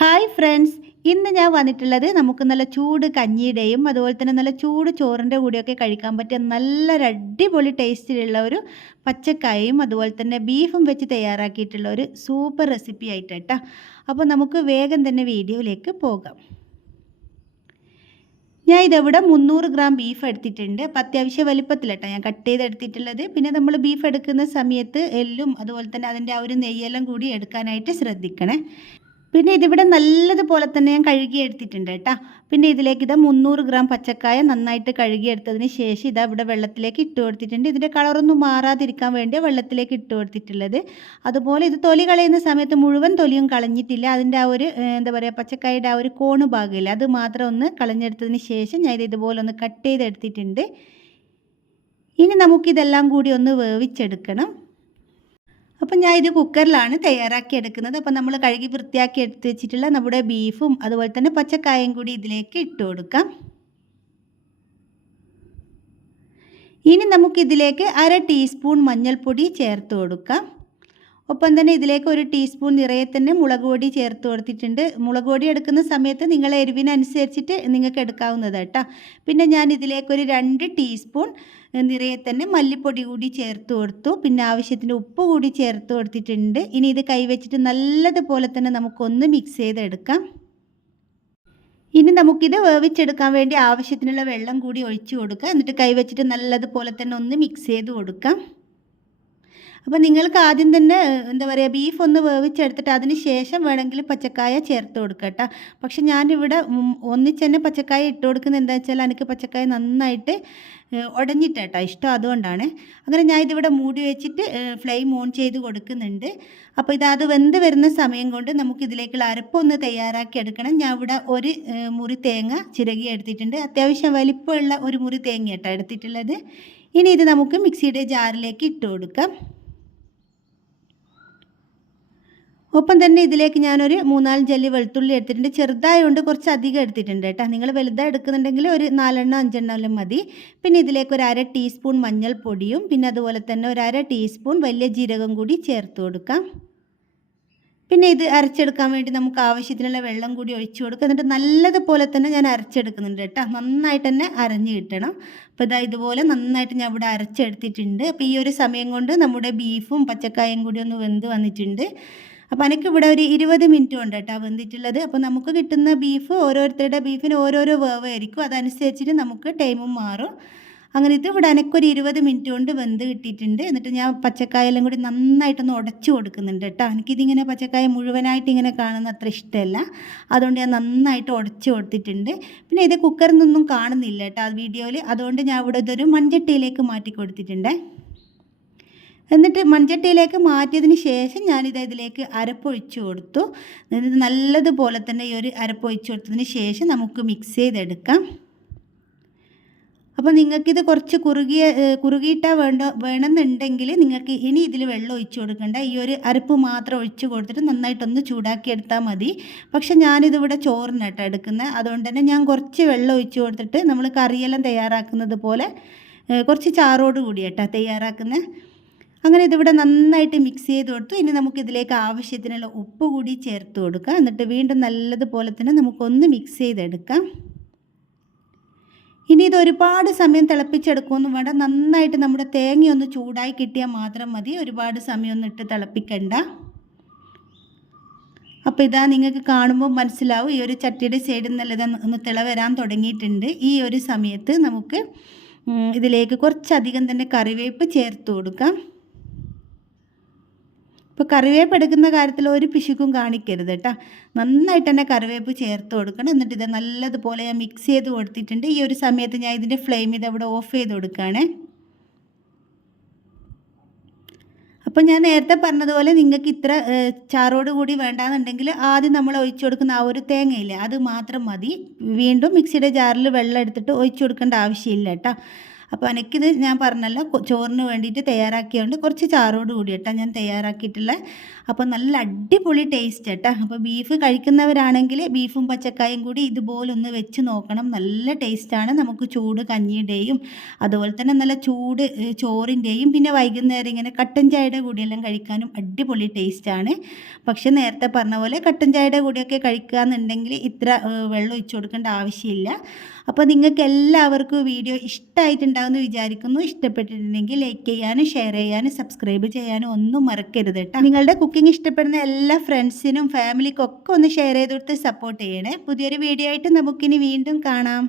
Hi friends ഇന്ന് ഞാൻ വന്നിട്ടുള്ളത് നമുക്ക് നല്ല ചൂട് കഞ്ഞിയുടെയും അതുപോലെ തന്നെ നല്ല ചൂട് ചോറിന്റെ കൂടെയൊക്കെ കഴിക്കാൻ പറ്റിയ നല്ല അടിപൊളി ടേസ്റ്റിലുള്ള ഒരു പച്ചക്കായയും അതുപോലെ തന്നെ ബീഫും വെച്ച് തയ്യാറാക്കിയിട്ടുള്ള ഒരു സൂപ്പർ റെസിപ്പി ആയിട്ട് കേട്ടോ അപ്പോൾ നമുക്ക് വേഗം തന്നെ വീഡിയോയിലേക്ക് പോകാം. ഞാൻ ഇതവിടെ മുന്നൂറ് ഗ്രാം ബീഫ് എടുത്തിട്ടുണ്ട്. അപ്പം അത്യാവശ്യം വലിപ്പത്തിലട്ടോ ഞാൻ കട്ട് ചെയ്ത് എടുത്തിട്ടുള്ളത്. പിന്നെ നമ്മൾ ബീഫ് എടുക്കുന്ന സമയത്ത് എല്ലും അതുപോലെ തന്നെ അതിന്റെ ആ ഒരു നെയ്യെല്ലാം കൂടി എടുക്കാനായിട്ട് ശ്രദ്ധിക്കണേ. പിന്നെ ഇതിവിടെ നല്ലതുപോലെ തന്നെ ഞാൻ കഴുകിയെടുത്തിട്ടുണ്ട് കേട്ടോ. പിന്നെ ഇതിലേക്ക് ഇതാ മുന്നൂറ് ഗ്രാം പച്ചക്കായ നന്നായിട്ട് കഴുകിയെടുത്തതിന് ശേഷം ഇതാ ഇവിടെ വെള്ളത്തിലേക്ക് ഇട്ട് കൊടുത്തിട്ടുണ്ട്. ഇതിന്റെ കളറൊന്നും മാറാതിരിക്കാൻ വേണ്ടി വെള്ളത്തിലേക്ക് ഇട്ട് കൊടുത്തിട്ടുള്ളത്. അതുപോലെ ഇത് തൊലി കളയുന്ന സമയത്ത് മുഴുവൻ തൊലിയും കളഞ്ഞിട്ടില്ല. അതിന്റെ ആ ഒരു എന്താ പറയുക പച്ചക്കായുടെ ആ ഒരു കോണ് ഭാഗമില്ല. അത് മാത്രം ഒന്ന് കളഞ്ഞെടുത്തതിന് ശേഷം ഞാൻ ഇത് ഇതുപോലെ ഒന്ന് കട്ട് ചെയ്തെടുത്തിട്ടുണ്ട്. ഇനി നമുക്കിതെല്ലാം കൂടി ഒന്ന് വേവിച്ചെടുക്കണം. അപ്പം ഞാൻ ഇത് കുക്കറിലാണ് തയ്യാറാക്കി എടുക്കുന്നത്. അപ്പം നമ്മൾ കഴുകി വൃത്തിയാക്കി എടുത്ത് വെച്ചിട്ടുള്ള നമ്മുടെ ബീഫും അതുപോലെ തന്നെ പച്ചക്കായും കൂടി ഇതിലേക്ക് ഇട്ട് കൊടുക്കാം. ഇനി നമുക്കിതിലേക്ക് അര ടീസ്പൂൺ മഞ്ഞൾപ്പൊടി ചേർത്ത് കൊടുക്കാം. ഒപ്പം തന്നെ ഇതിലേക്ക് ഒരു ടീസ്പൂൺ നിറയെ തന്നെ മുളക് പൊടി ചേർത്ത് കൊടുത്തിട്ടുണ്ട്. മുളക് പൊടി എടുക്കുന്ന സമയത്ത് നിങ്ങൾ എരിവിനനുസരിച്ചിട്ട് നിങ്ങൾക്ക് എടുക്കാവുന്നത് കേട്ടോ. പിന്നെ ഞാൻ ഇതിലേക്കൊരു രണ്ട് ടീസ്പൂൺ നിറയെ തന്നെ മല്ലിപ്പൊടി കൂടി ചേർത്ത് കൊടുത്തു. പിന്നെ ആവശ്യത്തിന് ഉപ്പ് കൂടി ചേർത്ത് കൊടുത്തിട്ടുണ്ട്. ഇനി ഇത് കൈവച്ചിട്ട് നല്ലതുപോലെ തന്നെ നമുക്കൊന്ന് മിക്സ് ചെയ്തെടുക്കാം. ഇനി നമുക്കിത് വേവിച്ചെടുക്കാൻ വേണ്ടി ആവശ്യത്തിനുള്ള വെള്ളം കൂടി ഒഴിച്ചു കൊടുക്കുക എന്നിട്ട് കൈവച്ചിട്ട് നല്ലതുപോലെ തന്നെ ഒന്ന് മിക്സ് ചെയ്ത് കൊടുക്കാം. അപ്പോൾ നിങ്ങൾക്ക് ആദ്യം തന്നെ എന്താ പറയുക ബീഫ് ഒന്ന് വേവിച്ചെടുത്തിട്ട് അതിന് ശേഷം വേണമെങ്കിൽ പച്ചക്കായ ചേർത്ത് കൊടുക്കുക കേട്ടോ പക്ഷെ ഞാനിവിടെ ഒന്നിച്ച് തന്നെ പച്ചക്കായ ഇട്ട് കൊടുക്കുന്നത് എന്താ വെച്ചാൽ എനിക്ക് പച്ചക്കായ നന്നായിട്ട് ഉടഞ്ഞിട്ടേട്ടാ ഇഷ്ടം അതുകൊണ്ടാണ്. അങ്ങനെ ഞാൻ ഇതിവിടെ മൂടി വെച്ചിട്ട് ഫ്ലെയിം ഓൺ ചെയ്ത് കൊടുക്കുന്നുണ്ട്. അപ്പോൾ ഇത് അത് വെന്ത് വരുന്ന സമയം കൊണ്ട് നമുക്ക് ഇതിലേക്കുള്ള അരപ്പൊന്ന് തയ്യാറാക്കി എടുക്കണം. ഞാൻ ഇവിടെ ഒരു മുറി തേങ്ങ ചിരകി എടുത്തിട്ടുണ്ട്. അത്യാവശ്യം വലിപ്പമുള്ള ഒരു മുറി തേങ്ങ കേട്ടോ എടുത്തിട്ടുള്ളത്. ഇനി ഇത് നമുക്ക് മിക്സിയുടെ ജാറിലേക്ക് ഇട്ട് കൊടുക്കാം. ഒപ്പം തന്നെ ഇതിലേക്ക് ഞാനൊരു മൂന്നാൽ ജല്ലി വെളുത്തുള്ളി എടുത്തിട്ടുണ്ട്. ചെറുതായതുകൊണ്ട് കുറച്ച് അധികം എടുത്തിട്ടുണ്ട് കേട്ടോ. നിങ്ങൾ വലുതായി എടുക്കുന്നുണ്ടെങ്കിൽ ഒരു നാലെണ്ണം അഞ്ചെണ്ണം മതി. പിന്നെ ഇതിലേക്ക് ഒരു അര ടീസ്പൂൺ മഞ്ഞൾപ്പൊടിയും പിന്നെ അതുപോലെ തന്നെ ഒരു അര ടീസ്പൂൺ വലിയ ജീരകം കൂടി ചേർത്ത് കൊടുക്കാം. പിന്നെ ഇത് അരച്ചെടുക്കാൻ വേണ്ടി നമുക്ക് ആവശ്യത്തിനുള്ള വെള്ളം കൂടി ഒഴിച്ചു കൊടുക്കുക എന്നിട്ട് നല്ലതുപോലെ തന്നെ ഞാൻ അരച്ചെടുക്കുന്നുണ്ട് കേട്ടോ. നന്നായിട്ട് തന്നെ അരഞ്ഞ് കിട്ടണം. അപ്പോൾ ഇതാ ഇതുപോലെ നന്നായിട്ട് ഞാൻ ഇവിടെ അരച്ചെടുത്തിട്ടുണ്ട്. അപ്പോൾ ഈ ഒരു സമയം കൊണ്ട് നമ്മുടെ ബീഫും പച്ചക്കായും കൂടി ഒന്ന് വെന്ത് വന്നിട്ടുണ്ട്. അപ്പോൾ എനിക്ക് ഇവിടെ ഒരു ഇരുപത് മിനിറ്റ് കൊണ്ട് കേട്ടോ വെന്തിട്ടുള്ളത്. അപ്പോൾ നമുക്ക് കിട്ടുന്ന ബീഫ് ഓരോരുത്തരുടെ ബീഫിന് ഓരോരോ വേവായിരിക്കും അതനുസരിച്ചിട്ട് നമുക്ക് ടൈമും മാറും. അങ്ങനെ ഇത് ഇവിടെ എനിക്കൊരു ഇരുപത് മിനിറ്റ് കൊണ്ട് വെന്ത് കിട്ടിയിട്ടുണ്ട്. എന്നിട്ട് ഞാൻ പച്ചക്കായെല്ലാം കൂടി നന്നായിട്ടൊന്ന് ഉടച്ചു കൊടുക്കുന്നുണ്ട് കേട്ടോ. എനിക്കിതിങ്ങനെ പച്ചക്കായ മുഴുവനായിട്ട് ഇങ്ങനെ കാണുന്ന അത്ര ഇഷ്ടമല്ല. അതുകൊണ്ട് ഞാൻ നന്നായിട്ട് ഉടച്ചു കൊടുത്തിട്ടുണ്ട്. പിന്നെ ഇത് കുക്കറിൽ നിന്നൊന്നും കാണുന്നില്ല കേട്ടോ ആ വീഡിയോയിൽ അതുകൊണ്ട് ഞാൻ ഇവിടെ ഇതൊരു മൺചട്ടിയിലേക്ക് മാറ്റി കൊടുത്തിട്ടുണ്ട്. എന്നിട്ട് മൺചട്ടിയിലേക്ക് മാറ്റിയതിന് ശേഷം ഞാനിത് ഇതിലേക്ക് അരപ്പൊഴിച്ച് കൊടുത്തു. എന്നിട്ട് നല്ലതുപോലെ തന്നെ ഈ ഒരു അരപ്പൊഴിച്ച് കൊടുത്തതിന് ശേഷം നമുക്ക് മിക്സ് ചെയ്തെടുക്കാം. അപ്പോൾ നിങ്ങൾക്കിത് കുറച്ച് കുറുകിയ കുറുകിയിട്ടാ വേണ്ട വേണമെന്നുണ്ടെങ്കിൽ നിങ്ങൾക്ക് ഇനി ഇതിൽ വെള്ളം ഒഴിച്ച് കൊടുക്കണ്ട. ഈ ഒരു അരപ്പ് മാത്രം ഒഴിച്ച് കൊടുത്തിട്ട് നന്നായിട്ടൊന്ന് ചൂടാക്കിയെടുത്താൽ മതി. പക്ഷെ ഞാനിതിവിടെ ചോറിനാട്ടോ എടുക്കുന്നത് അതുകൊണ്ട് തന്നെ ഞാൻ കുറച്ച് വെള്ളം ഒഴിച്ച് കൊടുത്തിട്ട് നമ്മൾ കറിയെല്ലാം തയ്യാറാക്കുന്നത് പോലെ കുറച്ച് ചാറോട് കൂടിയാട്ടോ തയ്യാറാക്കുന്നത് അങ്ങനെ ഇതിവിടെ നന്നായിട്ട് മിക്സ് ചെയ്ത് കൊടുത്തു. ഇനി നമുക്ക് ഇതിലേക്ക് ആവശ്യത്തിനുള്ള ഉപ്പ് കൂടി ചേർത്ത് കൊടുക്കുക എന്നിട്ട് വീണ്ടും നല്ലതുപോലെ തന്നെ നമുക്കൊന്ന് മിക്സ് ചെയ്തെടുക്കാം. ഇനി ഇത് ഒരുപാട് സമയം തിളപ്പിച്ചെടുക്കുമൊന്നും വേണ്ട. നന്നായിട്ട് നമ്മുടെ തേങ്ങയൊന്ന് ചൂടായി കിട്ടിയാൽ മാത്രം മതി. ഒരുപാട് സമയമൊന്നും ഇട്ട് തിളപ്പിക്കണ്ട. അപ്പോൾ ഇതാ നിങ്ങൾക്ക് കാണുമ്പോൾ മനസ്സിലാവും. ഈ ഒരു ചട്ടിയുടെ സൈഡിൽ നിന്നല്ല ഒന്ന് തിള വരാൻ തുടങ്ങിയിട്ടുണ്ട്. ഈ ഒരു സമയത്ത് നമുക്ക് ഇതിലേക്ക് കുറച്ചധികം തന്നെ കറിവേപ്പ് ചേർത്ത് കൊടുക്കാം. ഇപ്പോൾ കറിവേപ്പ് എടുക്കുന്ന കാര്യത്തിൽ ഒരു പിശുക്കും കാണിക്കരുത് കേട്ടോ നന്നായിട്ട് തന്നെ കറിവേപ്പ് ചേർത്ത് കൊടുക്കണം. എന്നിട്ട് ഇത് നല്ലതുപോലെ ഞാൻ മിക്സ് ചെയ്ത് കൊടുത്തിട്ടുണ്ട്. ഈ ഒരു സമയത്ത് ഞാൻ ഇതിന്റെ ഫ്ലെയിം ഇത് അവിടെ ഓഫ് ചെയ്ത് കൊടുക്കുകയാണ് അപ്പോൾ ഞാൻ നേരത്തെ പറഞ്ഞതുപോലെ നിങ്ങൾക്ക് ഇത്ര ചാറോട് കൂടി വേണ്ടാന്നുണ്ടെങ്കിൽ ആദ്യം നമ്മൾ ഒഴിച്ചു കൊടുക്കുന്ന ആ ഒരു തേങ്ങയില്ലേ അത് മാത്രം മതി. വീണ്ടും മിക്സിയുടെ ജാറിൽ വെള്ളം എടുത്തിട്ട് ഒഴിച്ചു കൊടുക്കേണ്ട ആവശ്യമില്ല കേട്ടോ അപ്പോൾ എനിക്കിത് ഞാൻ പറഞ്ഞല്ല ചോറിന് വേണ്ടിയിട്ട് തയ്യാറാക്കിയതുകൊണ്ട് കുറച്ച് ചാറോട് കൂടി കേട്ടോ ഞാൻ തയ്യാറാക്കിയിട്ടുള്ള. അപ്പോൾ നല്ല അടിപൊളി ടേസ്റ്റ് കേട്ടോ അപ്പോൾ ബീഫ് കഴിക്കുന്നവരാണെങ്കിൽ ബീഫും പച്ചക്കായും കൂടി ഇതുപോലെ ഒന്ന് വെച്ച് നോക്കണം. നല്ല ടേസ്റ്റാണ് നമുക്ക് ചൂട് കഞ്ഞിയുടെയും അതുപോലെ തന്നെ നല്ല ചൂട് ചോറിന്റെയും പിന്നെ വൈകുന്നേരം ഇങ്ങനെ കട്ടൻ ചായയുടെ കൂടിയെല്ലാം കഴിക്കാനും അടിപൊളി ടേസ്റ്റാണ് പക്ഷേ നേരത്തെ പറഞ്ഞ പോലെ കട്ടൻ ചായയുടെ കൂടിയൊക്കെ കഴിക്കുക എന്നുണ്ടെങ്കിൽ ഇത്ര വെള്ളം ഒഴിച്ചു കൊടുക്കേണ്ട ആവശ്യമില്ല. അപ്പോൾ നിങ്ങൾക്ക് എല്ലാവർക്കും വീഡിയോ ഇഷ്ടമായിട്ടുണ്ടാവുമെന്ന് വിചാരിക്കുന്നു. ഇഷ്ടപ്പെട്ടിട്ടുണ്ടെങ്കിൽ ലൈക്ക് ചെയ്യാനും ഷെയർ ചെയ്യാനും സബ്സ്ക്രൈബ് ചെയ്യാനും ഒന്നും മറക്കരുത് കേട്ടോ നിങ്ങളുടെ കുക്കിംഗ് ഇഷ്ടപ്പെടുന്ന എല്ലാ ഫ്രണ്ട്സിനും ഫാമിലിക്കും ഒക്കെ ഒന്ന് ഷെയർ ചെയ്ത് കൊടുത്ത് സപ്പോർട്ട് ചെയ്യണേ. പുതിയൊരു വീഡിയോ ആയിട്ട് നമുക്കിനി വീണ്ടും കാണാം.